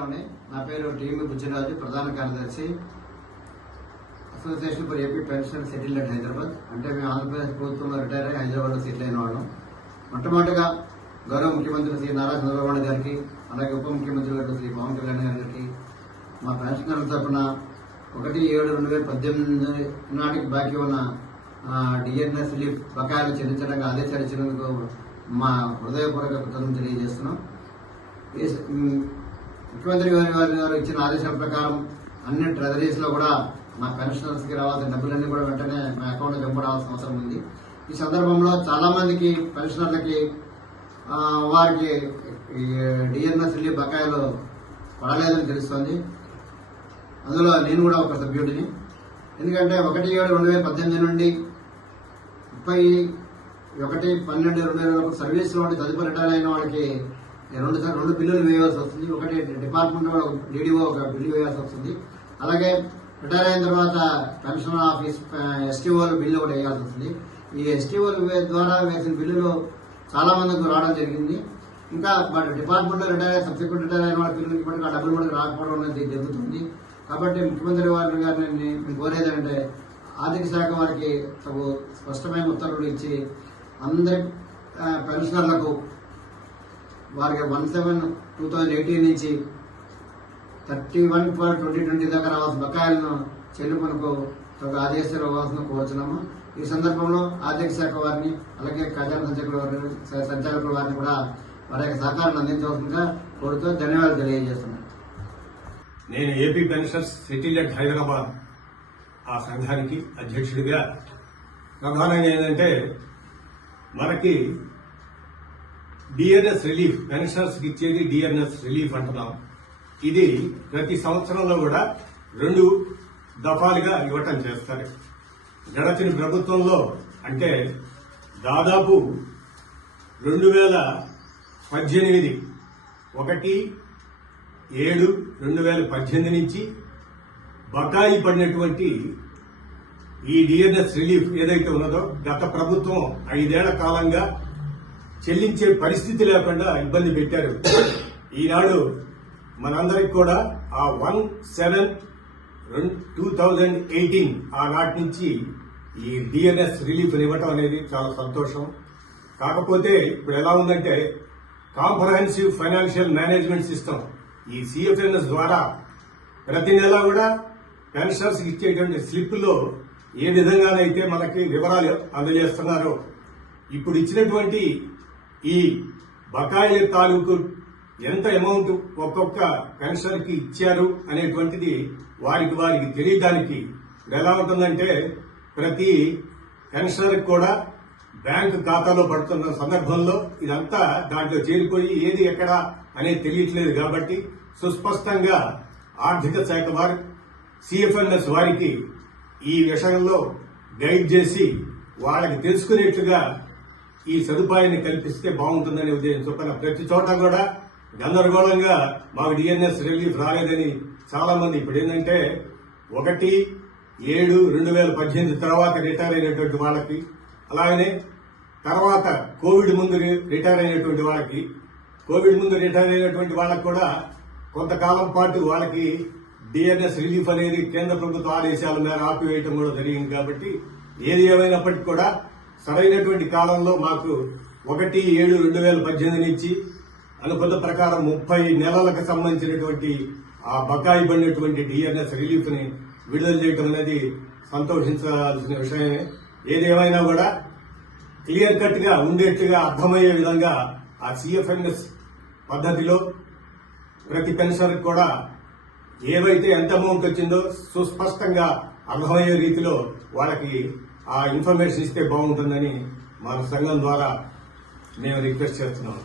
నమస్కారం అండి. నా పేరు టీఎంఈ బుజ్జరాజు, ప్రధాన కార్యదర్శి, association for AP pension settle at Hyderabad. అంటే మేము ఆంధ్రప్రదేశ్ ప్రభుత్వంలో రిటైర్ అయ్యి హైదరాబాద్లో సెటిల్ అయిన వాళ్ళం. మొట్టమొదటిగా గౌరవ ముఖ్యమంత్రి శ్రీ నారా చంద్రబాబు నాయుడు గారికి, అలాగే ఉప ముఖ్యమంత్రి గారు శ్రీ పవన్ కళ్యాణ్ గారికి మా పెన్షనర్ల తరఫున 1/7/2018 నాటికి బాకీ ఉన్న డిఎన్ఎస్ రిలీఫ్ బకాయిలు చెల్లించడానికి ఆదేశాలు ఇచ్చినందుకు మా హృదయపూర్వక కృతజ్ఞతలు తెలియజేస్తున్నాం. ముఖ్యమంత్రి గారు ఇచ్చిన ఆదేశాల ప్రకారం అన్ని ట్రెజరీస్ లో కూడా మా పెన్షనర్స్ కి రావాల్సిన డబ్బులన్నీ కూడా వెంటనే మా అకౌంట్ లో జంప్ రావాల్సిన అవసరం ఉంది. ఈ సందర్భంలో చాలా మందికి పెన్షనర్లకి వారికి డిఎన్ఎస్ రిలీఫ్ బకాయిలు పడలేదని తెలుస్తోంది. అందులో నేను కూడా ఒక సభ్యుడిని. ఎందుకంటే 1/7/2018 నుండి 31/12/2020 సర్వీస్లో తదుపరి రిటైర్ అయిన వాళ్ళకి రెండు బిల్లులు వేయాల్సి వస్తుంది. ఒకటి డిపార్ట్మెంట్ డీడీఓ ఒక బిల్లు వేయాల్సి వస్తుంది. అలాగే రిటైర్ అయిన తర్వాత పెన్షన్ ఆఫీస్ ఎస్టీఓలు బిల్లు ఒకటి వేయాల్సి వస్తుంది. ఈ ఎస్టీఓలు ద్వారా వేసిన బిల్లులు చాలా మందికి రావడం జరిగింది. ఇంకా డిపార్ట్మెంట్ సబ్సిక్వెంట్ రిటైర్ అయిన వాళ్ళ బిల్లులకి బట్టి ఆ డబ్బులు కూడా రాకపోవడం అనేది జరుగుతుంది. కాబట్టి ముఖ్యమంత్రి గారిని మేము కోరేది అంటే ఆర్థిక శాఖ వారికి స్పష్టమైన ఉత్తర్వులు ఇచ్చి అందరి పెన్షనర్లకు వారికి 1/7/2018 నుంచి 31/12/2020 దాకా రావాల్సిన బకాయిలను చెల్లింపునకు ఆదేశాలు ఇవ్వాల్సిన కోరుచున్నాము. ఈ సందర్భంలో ఆర్థిక శాఖ వారిని, అలాగే ఖజానా సంచాలకుల వారిని కూడా వారి యొక్క సహకారాన్ని అందించవలసిందిగా కోరుతూ ధన్యవాదాలు తెలియజేస్తున్నాను. నేను AP pensioners settle at Hyderabad ఆ సంఘానికి అధ్యక్షుడిగా ప్రధానంగా ఏంటంటే మనకి డిఎన్ఎస్ రిలీఫ్ పెన్షనర్స్ కి ఇచ్చేది డిఎన్ఎస్ రిలీఫ్ అంటున్నాం. ఇది ప్రతి సంవత్సరంలో కూడా 2 దఫాలుగా ఇవ్వటం చేస్తారు. గడచిన ప్రభుత్వంలో అంటే దాదాపు 2018 1/7/2018 నుంచి బకాయి పడినటువంటి ఈ డిఎన్ఎస్ రిలీఫ్ ఏదైతే ఉన్నదో గత ప్రభుత్వం 5 ఏళ్ల కాలంగా చెల్లించే పరిస్థితి లేకుండా ఇబ్బంది పెట్టారు. ఈనాడు మనందరికి కూడా ఆ 1/7/2018 ఆనాటి నుంచి ఈ డిఎన్ఎస్ రిలీఫ్ ఇవ్వటం అనేది చాలా సంతోషం. కాకపోతే ఇప్పుడు ఎలా ఉందంటే కాంప్రహెన్సివ్ ఫైనాన్షియల్ మేనేజ్మెంట్ సిస్టమ్ ఈ సిఎఫ్ఎన్ఎస్ ద్వారా ప్రతి నెల కూడా పెన్షనర్స్ ఇచ్చేటువంటి స్లిప్ లో ఏ విధంగానైతే మనకి వివరాలు అందజేస్తున్నారో ఇప్పుడు ఇచ్చినటువంటి ఈ బకాయిల తాలూకు ఎంత అమౌంట్ ఒక్కొక్క పెన్షనర్ కి ఇచ్చారు అనేటువంటిది వారికి తెలియడానికి ఎలా ఉంటుందంటే ప్రతి పెన్షనర్ కూడా బ్యాంకు ఖాతాలో పడుతున్న సందర్భంలో ఇదంతా దాంట్లో చేరిపోయి ఏది ఎక్కడ అనేది తెలియట్లేదు. కాబట్టి సుస్పష్టంగా ఆర్థిక శాఖ వారు సిఎఫ్ఎన్ఎస్ వారికి ఈ విషయంలో గైడ్ చేసి వాళ్ళకి తెలుసుకునేట్లుగా ఈ సదుపాయాన్ని కల్పిస్తే బాగుంటుందనే ఉద్దేశం చొప్పున ప్రతి చోట కూడా గందరగోళంగా మాకు డిఎన్ఎస్ రిలీఫ్ రాలేదని చాలా మంది ఇప్పుడు ఏంటంటే 1/7/2018 తర్వాత రిటైర్ అయినటువంటి వాళ్ళకి, అలాగనే తర్వాత కోవిడ్ ముందు రిటైర్ అయినటువంటి వాళ్ళకి, కోవిడ్ ముందు రిటైర్ అయినటువంటి వాళ్ళకి కూడా కొంతకాలం పాటు వాళ్ళకి డిఎన్ఎస్ రిలీఫ్ అనేది కేంద్ర ప్రభుత్వ ఆదేశాల మేర ఆపివేయటం కూడా జరిగింది. కాబట్టి ఏది ఏమైనప్పటికీ కూడా సరైనటువంటి కాలంలో మాకు 1/7/2018 నుంచి అనుకున్న ప్రకారం 30 నెలలకు సంబంధించినటువంటి ఆ బకాయి పడినటువంటి డిఎన్ఎస్ రిలీఫ్ ని విడుదల చేయడం అనేది సంతోషించాల్సిన విషయమే. ఏదేమైనా కూడా క్లియర్ కట్ గా ఉండేట్టుగా అర్థమయ్యే విధంగా ఆ సిఎఫ్ఎన్ఎస్ పద్ధతిలో ప్రతి పెన్షనర్ కూడా ఏవైతే ఎంత అమౌంట్ వచ్చిందో సుస్పష్టంగా అర్థమయ్యే రీతిలో వాళ్ళకి ఆ ఇన్ఫర్మేషన్ ఇస్తే బాగుంటుందని మన సంఘం ద్వారా మేము రిక్వెస్ట్ చేస్తున్నాం.